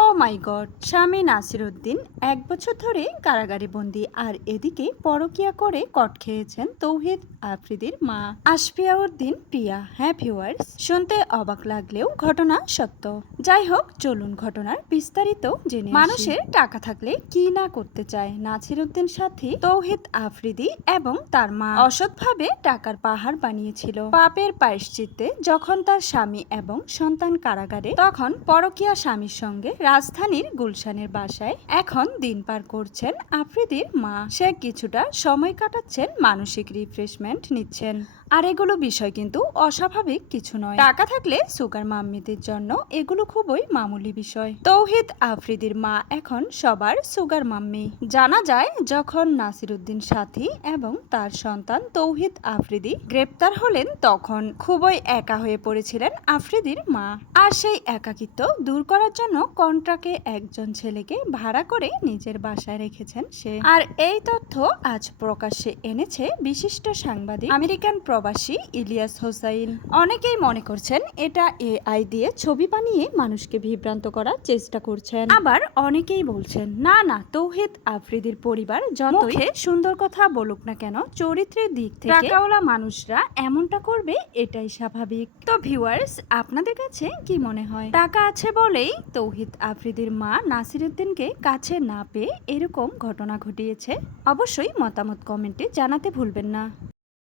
ও মাই god! স্বামী নাসিরউদ্দিন ১ বছর ধরে কারাগারে বন্দী, আর এদিকে পরকীয়া করে কট খেয়েছেন তৌহিদ আফ্রিদির মা আসফিয়া উদ্দিন প্রিয়া। হ্যাঁ ভিউয়ার্স, শুনতে অবাক লাগলেও ঘটনা সত্য। যাই হোক, চলুন ঘটনার বিস্তারিত জেনে আসি। মানুষের টাকা থাকলে কি না করতে চায় নাসিরউদ্দিন সাথী তৌহিদ আফ্রিদি এবং তার মা অসৎভাবে টাকার পাহাড় বানিয়েছিল পাপের প্রায়শ্চিত্তে। যখন তার স্বামী এবং সন্তান কারাগারে, তখন পরকীয়া স্বামীর সঙ্গে রাজধানীর গুলশানের বাসায় এখন দিন পার করছেন আফ্রিদির মা। সে কিছুটা সময় কাটাচ্ছেন, মানসিক রিফ্রেশমেন্ট নিচ্ছেন। আর এগুলো বিষয় কিন্তু অস্বাভাবিক কিছু নয়। টাকা থাকলে সুগার মাম্মিদের জন্য এগুলো খুবই মামুলি বিষয়। তৌহিদ আফ্রিদির মা এখন সবার সুগার মাম্মি। জানা যায়, যখন নাসিরউদ্দিন সাথী এবং তার সন্তান তৌহিদ আফ্রিদি গ্রেপ্তার হলেন, তখন খুবই একা হয়ে পড়েছিলেন আফ্রিদির মা। আর সেই একাকিত্ব দূর করার জন্য কন্ট্রাক্টে একজন ছেলেকে ভাড়া করে নিজের বাসায় রেখেছেন সে। আর এই তথ্য আজ প্রকাশ্যে এনেছে বিশিষ্ট সাংবাদিক আমেরিকান প্রবাসী ইলিয়াস হোসাইন। অনেকেই মনে করছেন এটা এআই দিয়ে ছবি বানিয়ে মানুষকে বিভ্রান্ত করার চেষ্টা করছেন। আবার অনেকেই বলছেন না না, তৌহিদ আফ্রিদির পরিবার যতই সুন্দর কথা বলুক না কেন, চরিত্রের দিক থেকে টাকাওয়ালা মানুষরা এমনটা করবে এটাই স্বাভাবিক। তো ভিউয়ার্স, আপনাদের কাছে কি মনে হয়? টাকা আছে বলেই তৌহিদ আফ্রিদির মা নাসিরউদ্দিনকে কাছে না পেয়ে এরকম ঘটনা ঘটিয়েছে? অবশ্যই মতামত কমেন্টে জানাতে ভুলবেন না।